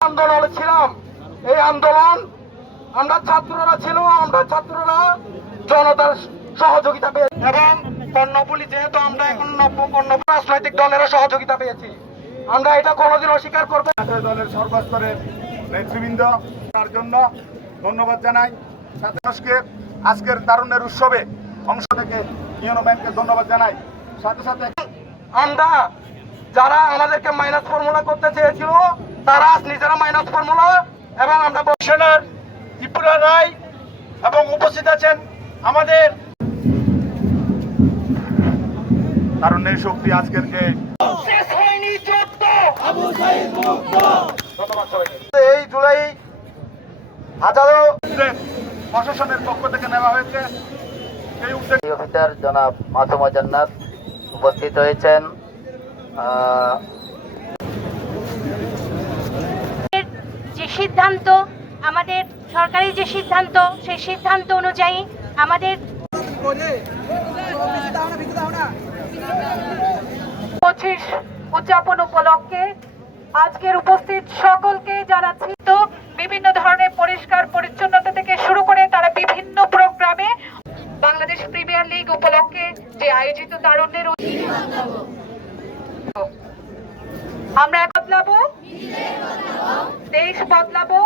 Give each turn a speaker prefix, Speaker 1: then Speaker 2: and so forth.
Speaker 1: আন্দোলন ছিলাম। এই আন্দোলন আমরা ছাত্ররা ছিল আমরা ছাত্ররা জনতার সহযোগিতা পেয়েছি। এবং পণ্যপুলি যেহেতু আমরা এখন নব্য রাজনৈতিক দলেরা সহযোগিতা পেয়েছি। আমরা এটা কোনোদিন অস্বীকার করব
Speaker 2: দলের সর্বস্তরের নেতৃবৃন্দ তার জন্য ধন্যবাদ জানাই। সাথে আজকের তারুণ্যের উৎসবে অংশ থেকে ইউনো ম্যামকে ধন্যবাদ জানাই। সাথে সাথে
Speaker 1: আমরা যারা আমাদেরকে মাইনাস ফর্মুলা করতে চেয়েছিল তারা নিজেরা মাইনাস ফর্মুলা এবং আমরা
Speaker 2: কমিশনার ত্রিপুরা রায় এবং উপস্থিত আছেন আমাদের তারুণ্যের শক্তি আজকের যে
Speaker 1: শেষ হয়নি যুদ্ধ!
Speaker 2: ধন্যবাদ সবাইকে।
Speaker 1: এই জুলাই হাজারো
Speaker 2: প্রশাসনের পক্ষ থেকে নেওয়া হয়েছে। উদ্যোগ
Speaker 3: জনাব মাসুম জান্নাত উপস্থিত হয়েছেন।
Speaker 4: যে সিদ্ধান্ত, আমাদের সরকারি যে সিদ্ধান্ত, সেই সিদ্ধান্ত অনুযায়ী আমাদের পঁচিশ উদযাপন উপলক্ষে আজকের উপস্থিত সকলকে জানাচ্ছি, তো বিভিন্ন ধরনের পরিষ্কার পরিচ্ছন্নতা থেকে শুরু করে তারা বিভিন্ন প্রোগ্রামে বাংলাদেশ প্রিমিয়ার লিগ উপলক্ষে যে আয়োজিত তারুণ্যের আমরা বদলাবো? দেশ বদলাবো?